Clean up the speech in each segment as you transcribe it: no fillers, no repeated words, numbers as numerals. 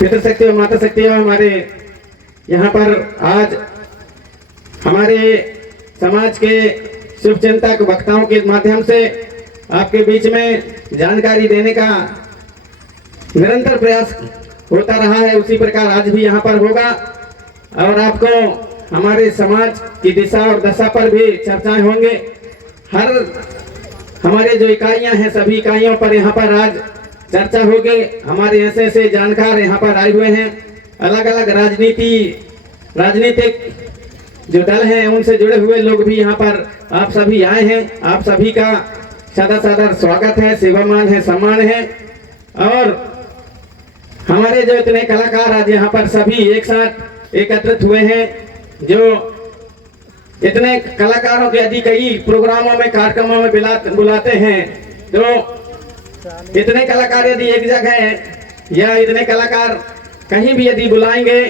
पितृशक्ति और माता शक्ति हमारे यहाँ पर आज हमारे समाज के शुभ चिंतक वक्ताओं के माध्यम से आपके बीच में जानकारी देने का निरंतर प्रयास होता रहा है, उसी प्रकार आज भी यहाँ पर होगा और आपको हमारे समाज की दिशा और दशा पर भी चर्चाएं होंगे। हर हमारे जो इकाइयां हैं सभी इकाइयों पर यहाँ पर आज चर्चा होगी। हमारे ऐसे ऐसे जानकार यहाँ पर आए हुए हैं, अलग अलग राजनीतिक जो दल हैं उनसे जुड़े हुए लोग भी यहाँ पर आप सभी आए हैं। आप सभी का सदा सादर स्वागत है, सेवामान है, सम्मान है। और हमारे जो इतने कलाकार आज यहाँ पर सभी एक साथ एकत्रित हुए हैं, जो इतने कलाकारों के यदि कई प्रोग्रामों में कार्यक्रमों में बुलाते हैं तो इतने कलाकार यदि एक जगह या इतने कलाकार कहीं भी यदि बुलाएंगे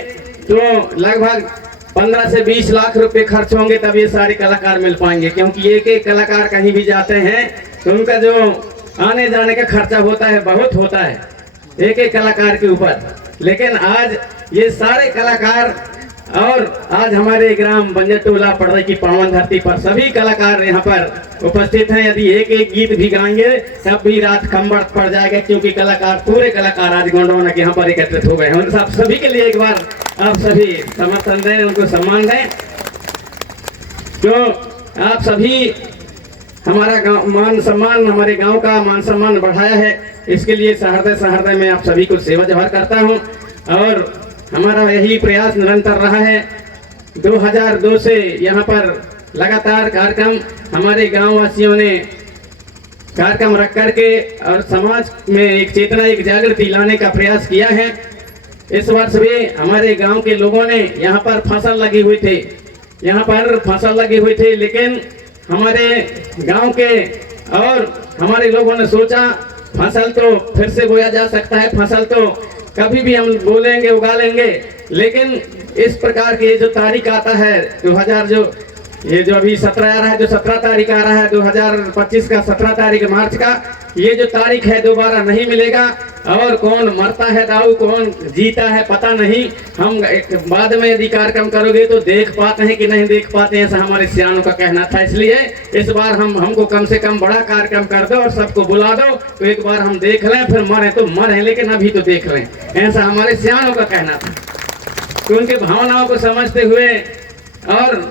तो लगभग 15 से 20 लाख रुपए खर्च होंगे, तब ये सारे कलाकार मिल पाएंगे। क्योंकि एक एक कलाकार कहीं भी जाते हैं तो उनका जो आने जाने का खर्चा होता है बहुत होता है एक एक कलाकार के ऊपर। लेकिन आज ये सारे कलाकार और आज हमारे ग्राम बंजरटोला पड़दे की पावन धरती पर सभी कलाकार यहाँ पर उपस्थित हैं। यदि एक एक गीत भी गाएंगे तब भी रात खम्बड़ पड़ जाएगा, क्योंकि पूरे कलाकार आज गोंडवाना के यहाँ पर एकत्रित हो गए हैं। उन सब सभी के लिए एक बार आप सभी समर्थन दें, उनको सम्मान दें। तो आप सभी हमारा मान सम्मान, हमारे गांव का मान सम्मान बढ़ाया है, इसके लिए सहृदय मैं आप सभी को सेवा जवाहर करता हूं। और हमारा यही प्रयास निरंतर रहा है। 2002 से यहाँ पर लगातार कार्यक्रम हमारे गांव वासियों ने कार्यक्रम रख करके और समाज में एक चेतना, एक जागृति लाने का प्रयास किया है। इस वर्ष भी हमारे गांव के लोगों ने यहाँ पर फसल लगी हुई थी, लेकिन हमारे गांव के और हमारे लोगों ने सोचा फसल तो फिर से बोया जा सकता है, फसल तो कभी भी हम बोलेंगे उगा लेंगे। लेकिन इस प्रकार के जो तारीख आता है 2000 जो अभी 17 आ रहा है, जो 17 तारीख आ रहा है 2025 का 17 तारीख मार्च का, ये जो तारीख है दोबारा नहीं मिलेगा। और कौन मरता है दाऊ, कौन जीता है पता नहीं। हम बाद में यदि कार्यक्रम करोगे तो देख पाते हैं कि नहीं देख पाते हैं, ऐसा हमारे सियानों का कहना था। इसलिए इस बार हमको कम से कम बड़ा कार्यक्रम कर दो और सबको बुला दो, तो एक बार हम देख लें, फिर मरे तो मरे, लेकिन अभी तो देख लें, ऐसा हमारे सियानों का कहना था। तो उनके भावनाओं को समझते हुए और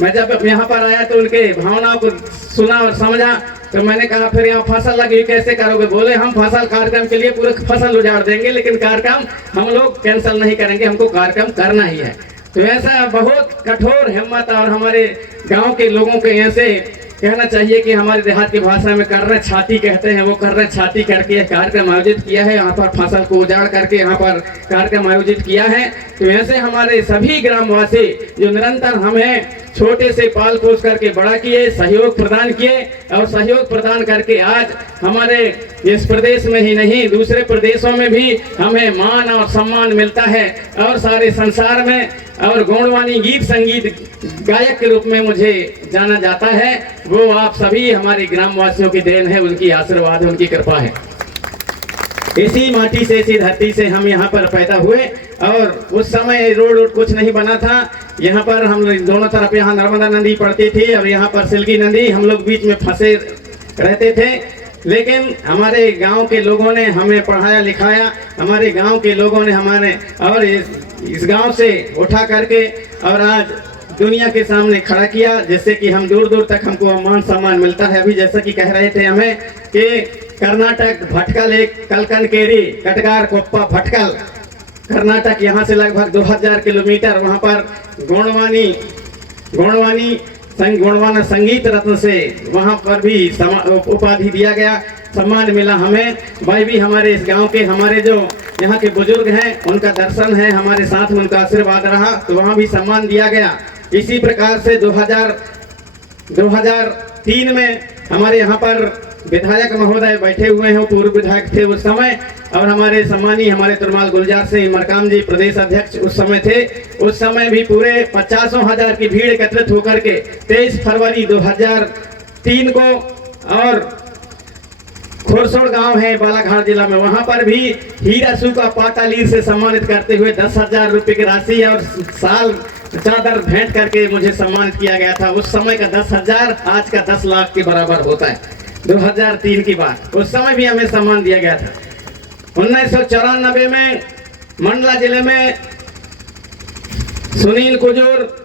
मैं जब यहाँ पर आया तो उनके भावनाओं को सुना और समझा, तो मैंने कहा फिर यहाँ फसल लगी कैसे करोगे? बोले हम फसल कार्यक्रम के लिए पूरे फसल उजाड़ देंगे, लेकिन कार्यक्रम हम लोग कैंसिल नहीं करेंगे, हमको कार्यक्रम करना ही है। तो ऐसा बहुत कठोर हिम्मत और हमारे गांव के लोगों के ऐसे कहना चाहिए कि हमारे देहात की भाषा में कर्रे छाती कहते हैं, वो कर्रे छाती करके कार्यक्रम आयोजित किया है। यहाँ पर फसल को उजाड़ करके यहाँ पर कार्यक्रम आयोजित किया है। तो ऐसे हमारे सभी ग्रामवासी जो निरंतर हमें छोटे से पाल पोस करके बड़ा किए, सहयोग प्रदान किए और सहयोग प्रदान करके आज हमारे इस प्रदेश में ही नहीं दूसरे प्रदेशों में भी हमें मान और सम्मान मिलता है और सारे संसार में। और गोंडवानी गीत संगीत गायक के रूप में मुझे जाना जाता है। वो आप सभी हमारे ग्रामवासियों की देन है, उनकी आशीर्वाद है, उनकी कृपा है। इसी माटी से, इसी धरती से हम यहाँ पर पैदा हुए और उस समय रोड कुछ नहीं बना था। यहाँ पर हम दोनों तरफ यहाँ नर्मदा नदी पड़ती थी और यहाँ पर सिल्की नदी, हम लोग बीच में फंसे रहते थे। लेकिन हमारे गांव के लोगों ने हमें पढ़ाया लिखाया, हमारे गांव के लोगों ने हमारे और इस गांव से उठा करके और आज दुनिया के सामने खड़ा किया, जिससे कि हम दूर दूर तक हमको मान सम्मान मिलता है। अभी जैसा कि कह रहे थे हमें कि कर्नाटक भटकल, एक कलकनकेरी कटगार कोप्पा भटकल कर्नाटक, यहाँ से लगभग 2000 किलोमीटर, वहाँ पर गोंडवाना संगीत रत्न से वहाँ पर भी उपाधि दिया गया, सम्मान मिला हमें। भाई भी हमारे इस गांव के हमारे जो यहाँ के बुजुर्ग हैं उनका दर्शन है, हमारे साथ में उनका आशीर्वाद रहा, तो वहाँ भी सम्मान दिया गया। इसी प्रकार से 2003 में हमारे यहाँ पर विधायक महोदय बैठे हुए हैं, पूर्व विधायक थे उस समय, और हमारे सम्मानी हमारे तुरमाल गुलजार सिंह मरकाम जी प्रदेश अध्यक्ष उस समय थे। उस समय भी पूरे 50,000 की भीड़ एकत्रित होकर के 23 फरवरी 2003 को और खोरसोड़ गांव है बालाघाट जिला में, वहां पर भी हीरा सू का पाटालीर से सम्मानित करते हुए 10,000 रुपए की राशि और साल चादर भेंट करके मुझे सम्मानित किया गया था। उस समय का 10,000 आज का 10 लाख के बराबर होता है। 2003 की बात, उस समय भी हमें सम्मान दिया गया था। 1994 में मंडला जिले में सुनील कुजूर,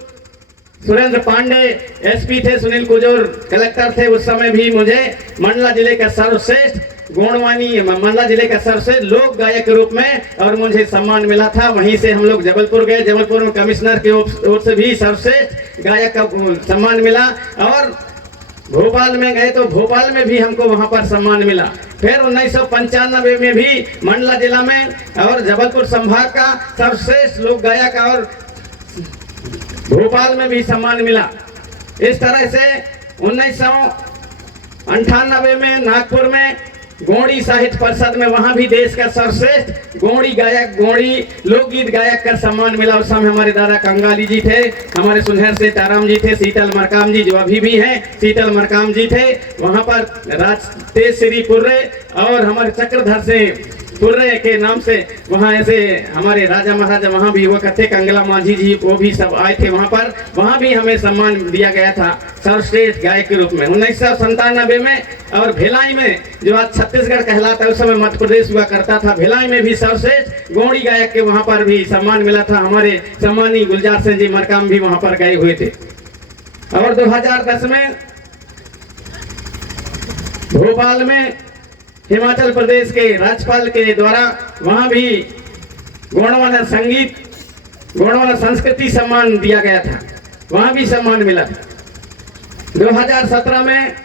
सुरेंद्र पांडे एसपी थे, सुनील कुजूर कलेक्टर थे। उस समय भी मुझे मंडला जिले का सर्वश्रेष्ठ गोंडवानी, मंडला जिले का सर्वश्रेष्ठ लोक गायक के रूप में और मुझे सम्मान मिला था। वहीं से हम लोग जबलपुर गए, जबलपुर में कमिश्नर की ओर से भी सर्वश्रेष्ठ गायक का सम्मान मिला। और भोपाल में गए तो भोपाल में भी हमको वहां पर सम्मान मिला। फिर 1995 में भी मंडला जिला में और जबलपुर संभाग का सर्वश्रेष्ठ लोक गायक और भोपाल में भी सम्मान मिला। इस तरह से 1998 में नागपुर में गोंडी साहित्य परिषद में, वहां भी देश का सर्वश्रेष्ठ गोंडी गायक, गोंडी लोकगीत गायक का सम्मान मिला। उस समय हमारे दादा कंगाली जी थे, हमारे सुनहर से ताराम जी थे, शीतल मरकाम जी जो अभी भी हैं, शीतल मरकाम जी थे। वहां पर तेज श्री पुर्रे और हमारे चक्रधर से पुर्रे के नाम से वहाँ ऐसे हमारे राजा महाराजा वहाँ भी हुआ करते, कंगला माझी जी वो भी सब आए थे वहाँ पर। वहाँ भी हमें सम्मान दिया गया था सर्वश्रेष्ठ गायक के रूप में 1997 में। और भिलाई में जो आज छत्तीसगढ़ कहलाता है, उस समय मध्य प्रदेश हुआ करता था, भिलाई में भी सर्वश्रेष्ठ गोंडी गायक के वहाँ पर भी सम्मान मिला था। हमारे सम्मानी गुलजार सिंह जी मरकाम भी वहाँ पर गए हुए थे। और 2010 में भोपाल में हिमाचल प्रदेश के राज्यपाल के द्वारा वहां भी गोंडवाना संगीत, गोंडवाना संस्कृति सम्मान दिया गया था, वहां भी सम्मान मिला था। 2017 में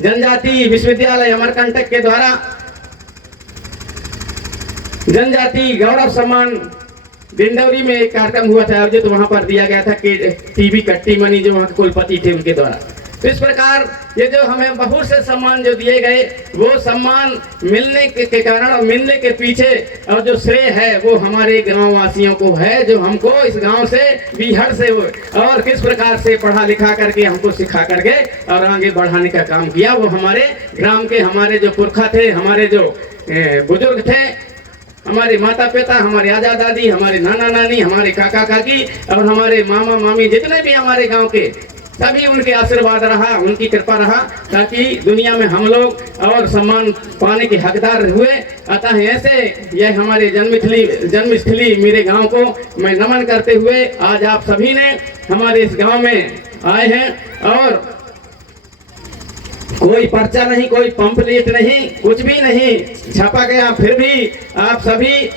जनजाति विश्वविद्यालय अमरकंटक के द्वारा जनजाति गौरव सम्मान दिंडौरी में एक कार्यक्रम हुआ था आयोजित, तो वहां पर दिया गया था कि टीबी कट्टी मनी जो वहां के कुलपति थे उनके द्वारा। तो इस प्रकार ये जो हमें बहुत से सम्मान जो दिए गए, वो सम्मान मिलने के कारण और मिलने के पीछे और जो श्रेय है वो हमारे गांव वासियों को है, जो हमको इस गांव से बिहार से और किस प्रकार से पढ़ा लिखा करके हमको सिखा करके और आगे बढ़ाने का काम किया। वो हमारे ग्राम के हमारे जो पुरखा थे, हमारे जो बुजुर्ग थे, हमारे माता पिता, हमारे आजा दादी, हमारे नाना नानी, हमारे काका काकी और हमारे मामा मामी, जितने भी हमारे गांव के सभी, उनके आशीर्वाद रहा, उनकी कृपा रहा, ताकि दुनिया में हम लोग और सम्मान पाने के हकदार हुए। अतः ऐसे यह हमारे जन्मस्थली मेरे गांव को मैं नमन करते हुए आज आप सभी ने हमारे इस गांव में आए हैं। और कोई पर्चा नहीं, कोई पंपलेट नहीं, कुछ भी नहीं छापा गया, फिर भी आप सभी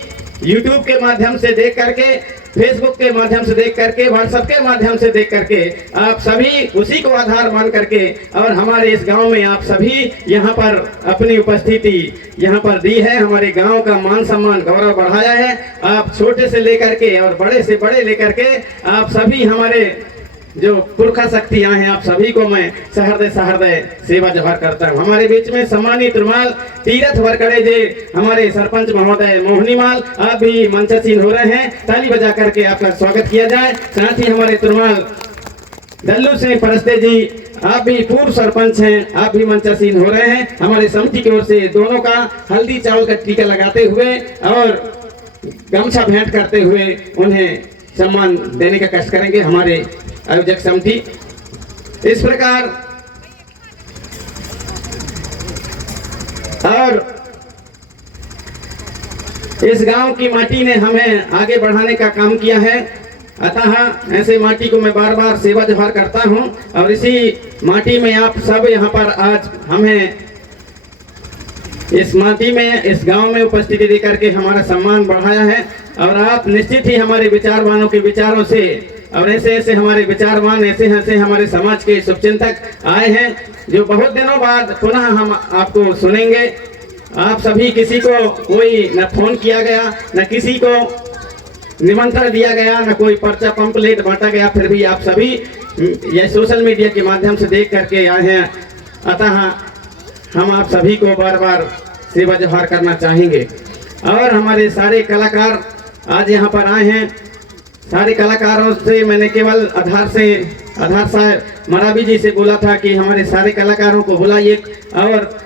YouTube के माध्यम से देख करके, फेसबुक के माध्यम से देख करके, व्हाट्सएप के माध्यम से देख करके आप सभी उसी को आधार मान करके और हमारे इस गांव में आप सभी यहाँ पर अपनी उपस्थिति यहाँ पर दी है, हमारे गांव का मान सम्मान गौरव बढ़ाया है। आप छोटे से लेकर के और बड़े से बड़े लेकर के आप सभी हमारे जो पुरखा शक्तियां हैं, आप सभी को मैं सहृदय सेवा जोहार करता हूं। हमारे बीच में सम्मानित रुमाल तीरथ वरकड़े जी हमारे सरपंच महोदय मोहनीमाल, आप भी मंचासीन हो रहे हैं, ताली बजा करके आपका स्वागत किया जाए। साथ ही हमारे तुरमाल दल्लू सिंह परस्ते जी, आप भी पूर्व सरपंच हैं, आप भी मंचासीन हो रहे हैं। हमारे समिति की ओर से दोनों का हल्दी चावल का टीका लगाते हुए और गमछा भेंट करते हुए उन्हें सम्मान देने का कष्ट करेंगे हमारे आयोजक समिति। इस प्रकार और इस गांव की माटी ने हमें आगे बढ़ाने का काम किया है, अतः ऐसे माटी को मैं बार बार सेवा जोहार करता हूं। और इसी माटी में आप सब यहाँ पर आज हमें इस माटी में, इस गांव में उपस्थिति देकर के हमारा सम्मान बढ़ाया है। और आप निश्चित ही हमारे विचारवानों के विचारों से और ऐसे ऐसे हमारे विचारवान, ऐसे ऐसे हमारे समाज के शुभचिंतक आए हैं, जो बहुत दिनों बाद पुनः हम आपको सुनेंगे। आप सभी, किसी को कोई न फोन किया गया, न किसी को निमंत्रण दिया गया, न कोई पर्चा पंपलेट बांटा गया, फिर भी आप सभी यह सोशल मीडिया के माध्यम से देख करके आए हैं। अतः हम आप सभी को बार बार सेवा जोहार करना चाहेंगे। और हमारे सारे कलाकार आज यहाँ पर आए हैं। सारे कलाकारों से मैंने केवल आधार साहब मरावी जी से बोला था कि हमारे सारे कलाकारों को बुलाइए और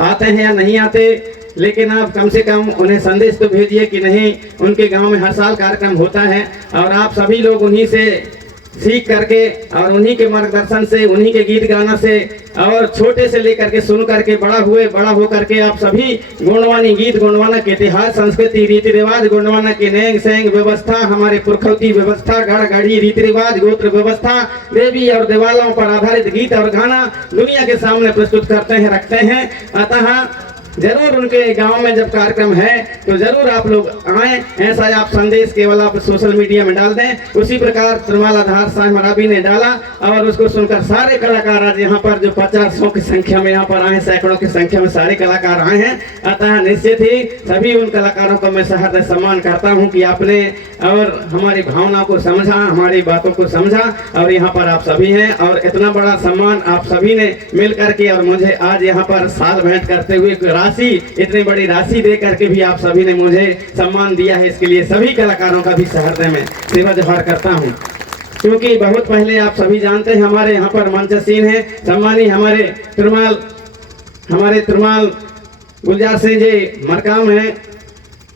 आते हैं या नहीं आते, लेकिन आप कम से कम उन्हें संदेश तो भेजिए कि नहीं, उनके गांव में हर साल कार्यक्रम होता है और आप सभी लोग उन्हीं से सीख करके और उन्हीं के मार्गदर्शन से, उन्हीं के गीत गाना से और छोटे से लेकर के सुन करके बड़ा हो करके आप सभी गोंडवानी गीत, गोंडवाना के इतिहास, संस्कृति, रीति रिवाज, गोंडवाना की नेंग सेंग व्यवस्था, हमारे पुरखौती व्यवस्था, गढ़ गढ़ी रीति रिवाज, गोत्र व्यवस्था, देवी और देवालयों पर आधारित गीत और गाना दुनिया के सामने प्रस्तुत करते हैं, रखते हैं। अतः जरूर उनके गांव में जब कार्यक्रम है तो जरूर आप लोग आए, ऐसा आप संदेश केवल आप सोशल मीडिया में डाल दें। उसी प्रकार तिरुमाला धार साहब मराबी ने डाला और उसको सुनकर सारे कलाकार आज यहाँ पर जो 50 की संख्या में यहाँ पर आए, सैकड़ों की संख्या में सारे कलाकार आए हैं। अतः निश्चित ही सभी उन कलाकारों का मैं सहर्ष सम्मान करता हूँ कि आपने और हमारी भावना को समझा, हमारी बातों को समझा और यहाँ पर आप सभी हैं और इतना बड़ा सम्मान आप सभी ने मिल करके और मुझे आज यहाँ पर साल भेंट करते हुए राशि, इतनी बड़ी राशि दे करके भी आप सभी ने मुझे सम्मान दिया है। इसके लिए सभी कलाकारों का भी सहृदय में सेवा जोहार करता हूँ, क्योंकि बहुत पहले आप सभी जानते हैं हमारे यहाँ पर मंचसीन है सम्मानी हमारे तिरुमाल गुलजार सिंह जी मरकाम है।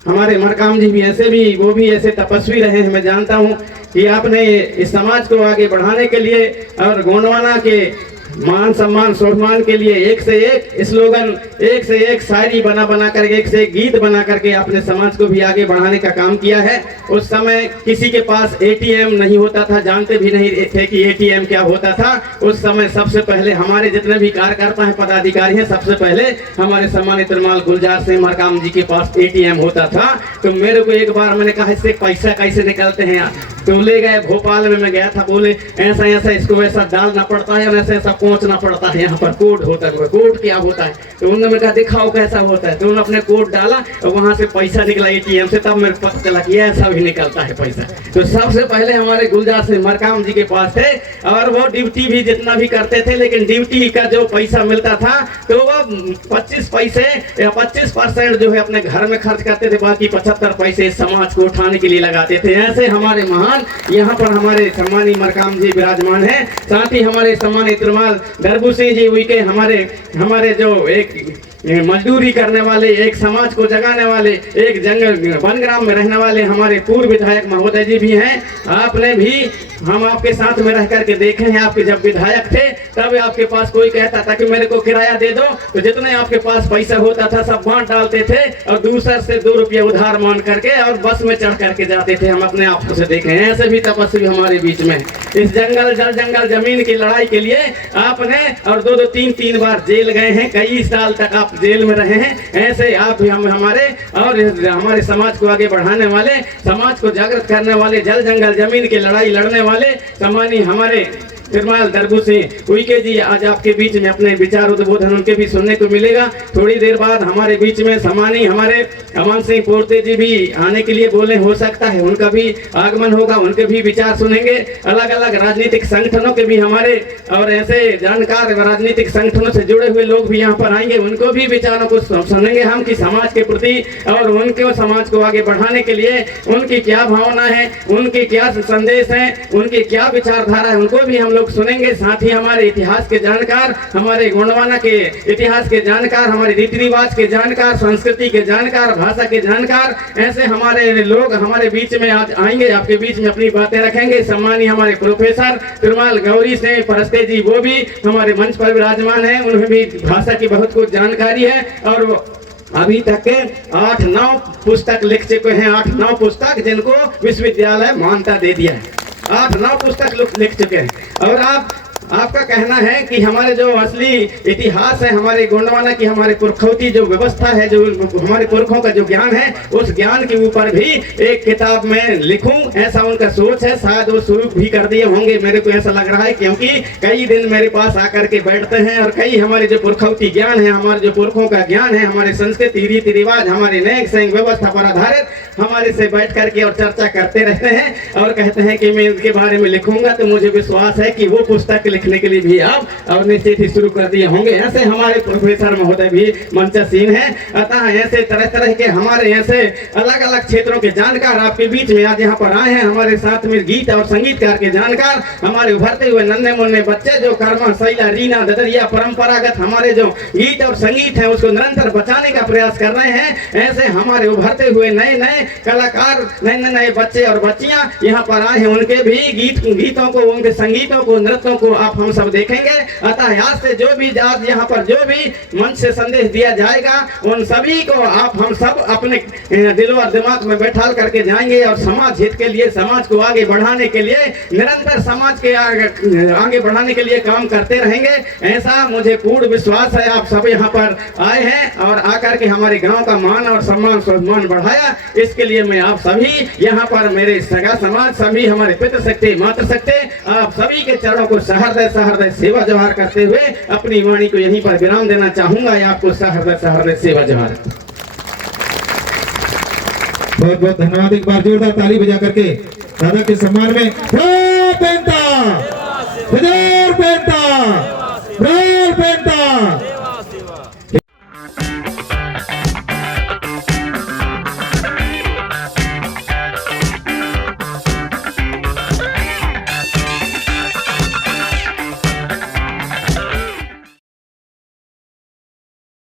हमारे मरकाम जी भी ऐसे भी, वो भी ऐसे तपस्वी रहे हैं। मैं जानता हूँ कि आपने इस समाज को आगे बढ़ाने के लिए और गोंडवाना के मान सम्मान स्वाभिमान के लिए एक से एक स्लोगन, एक से एक शायरी बना करके, एक से एक गीत बना करके आपने समाज को भी आगे बढ़ाने का काम किया है। उस समय किसी के पास एटीएम नहीं होता था, जानते भी नहीं थे कि एटीएम क्या होता था। उस समय सबसे पहले हमारे जितने भी कार्यकर्ता हैं, पदाधिकारी हैं, सबसे पहले हमारे सम्मानित तिरुमाल गुलजार सिंह मरकाम जी के पास एटीएम होता था। तो मेरे को एक बार मैंने कहा इससे पैसा कैसे निकलते हैं यार, तो ले गए भोपाल में, मैं गया था, बोले ऐसा ऐसा इसको वैसा डालना पड़ता है और ऐसा ऐसा पहुंचना पड़ता है, यहाँ पर कोड होता है। कोड क्या होता है? तो उन्होंने कहा दिखाओ कैसा होता है। तो उन्होंने अपने कोड डाला और वहां से पैसा निकला एटीएम से, तब मेरे को पता चला कि ऐसा भी निकलता है पैसा। तो सबसे पहले हमारे गुलजार सिंह मरकाम जी के पास थे और वो ड्यूटी भी जितना भी करते थे, लेकिन ड्यूटी का जो पैसा मिलता था तो वो 25 पैसे या 25% जो है अपने घर में खर्च करते थे, बाकी 75 पैसे समाज को उठाने के लिए लगाते थे। ऐसे हमारे महान यहाँ पर हमारे सम्मानी मरकाम जी विराजमान है। साथ ही हमारे सम्मानी तिरुमाल दरबू सिंह जी हुई के हमारे जो एक मजदूरी करने वाले, एक समाज को जगाने वाले, एक जंगल वनग्राम में रहने वाले हमारे पूर्व विधायक महोदय जी भी हैं। आपने भी, हम आपके साथ में रह करके देखे हैं, आपके जब विधायक थे तब आपके पास कोई कहता था कि मेरे को किराया दे दो, तो जितने आपके पास पैसा होता था सब बांट डालते थे और दूसरे से 2 रुपये उधार मान करके और बस में चढ़ करके जाते थे। हम अपने आप से देखे हैं, ऐसे भी तपस्वी हमारे बीच में। इस जंगल जमीन की लड़ाई के लिए आपने और 2-2, 3-3 बार जेल गए हैं, कई साल तक आप जेल में रहे हैं। ऐसे आप हमारे और हमारे समाज को आगे बढ़ाने वाले, समाज को जागृत करने वाले, जंगल जमीन की लड़ाई लड़ने वाले सम्मानी हमारे तिरुमाल दरबू सिंह उइके जी आज आपके बीच में अपने विचार उद्बोधन उनके भी सुनने को मिलेगा। थोड़ी देर बाद हमारे बीच में सम्मानी हमारे अमन सिंह पोर्ते जी भी आने के लिए बोले, हो सकता है उनका भी आगमन होगा, उनके भी विचार सुनेंगे। अलग अलग राजनीतिक संगठनों के भी हमारे और ऐसे जानकार राजनीतिक संगठनों से जुड़े हुए लोग भी यहाँ पर आएंगे, उनको भी विचारों को सुनेंगे हम कि समाज के प्रति और उनके समाज को आगे बढ़ाने के लिए उनकी क्या भावना है, उनके क्या संदेश है, उनकी क्या विचारधारा है, उनको भी हम लोग सुनेंगे। साथ ही हमारे इतिहास के जानकार, हमारे गोंडवाना के इतिहास के जानकार, हमारे रीति रिवाज के जानकार, संस्कृति के जानकार, भाषा के जानकार, ऐसे हमारे लोग हमारे बीच में आज आएंगे, आपके बीच में अपनी बातें रखेंगे। सम्मानी हमारे प्रोफेसर तिरुमाल गौरी सिंह परस्ते जी, वो भी हमारे मंच पर विराजमान है, उन्हें भी भाषा की बहुत कुछ जानकारी है और वो अभी तक के 8-9 पुस्तक लिख चुके हैं, 8-9 पुस्तक जिनको विश्वविद्यालय मान्यता दे दिया है, 8-9 पुस्तक लिख चुके हैं। और आपका कहना है कि हमारे जो असली इतिहास है, हमारे गोंडवाना की, हमारे पुरखौती जो व्यवस्था है, जो हमारे पुरखों का जो ज्ञान है, उस ज्ञान के ऊपर भी एक किताब में लिखूं, ऐसा उनका सोच है। शायद वो शुरू भी कर दिए होंगे, मेरे को ऐसा लग रहा है, क्योंकि कई दिन मेरे पास आकर के बैठते हैं और कई हमारे जो पुरखौती ज्ञान है, हमारे जो पुरखों का ज्ञान है, हमारे संस्कृति रीति रिवाज, हमारे नेक सेंग व्यवस्था पर आधारित हमारे से बैठ करके और चर्चा करते रहते हैं और कहते हैं कि मैं इनके बारे में लिखूंगा। तो मुझे विश्वास है कि वो पुस्तक लिखने के लिए भी आप और निश्चित ही शुरू कर दिए होंगे। ऐसे हमारे प्रोफेसर महोदय भी मंचशीन हैं। अतः ऐसे तरह तरह के हमारे ऐसे अलग अलग क्षेत्रों के जानकार आपके बीच में आज यहाँ पर आए हैं। हमारे साथ में गीत और संगीतकार के जानकार, हमारे उभरते हुए नन्हे मुन्ने बच्चे जो कर्मा, शैला, रीना, ददरिया परंपरागत हमारे जो गीत और संगीत है उसको निरंतर बचाने का प्रयास कर रहे हैं। ऐसे हमारे उभरते हुए नए नए कलाकार, नए नए बच्चे और बच्चियां यहाँ पर आए हैं। उनके भी गीतों को, उनके संगीतों को, नृत्यों को आप हम सब देखेंगे। अतः आज से जो भी आज यहाँ पर जो भी मंच से संदेश दिया जाएगा उन सभी को आप हम सब अपने दिल और दिमाग में बैठा करके जाएंगे और समाज हित के लिए, समाज को आगे बढ़ाने के लिए, निरंतर समाज के आगे बढ़ाने के लिए काम करते रहेंगे। ऐसा मुझे पूर्ण विश्वास है। आप सब यहाँ पर आए हैं और आकर के हमारे गांव का मान और सम्मान स्वाभिमान बढ़ाया, इसके लिए मैं आप सभी यहाँ पर मेरे सगा समाज, सभी हमारे पितृशक्ति, मातृशक्ति, आप सभी के चरणों को सहृदय सेवा जोहार करते हुए अपनी वाणी को यहीं पर विराम देना चाहूंगा। आपको सहृदय सेवा जोहार। बहुत बहुत धन्यवाद। एक बार जोरदार ताली बजा करके दादा के सम्मान में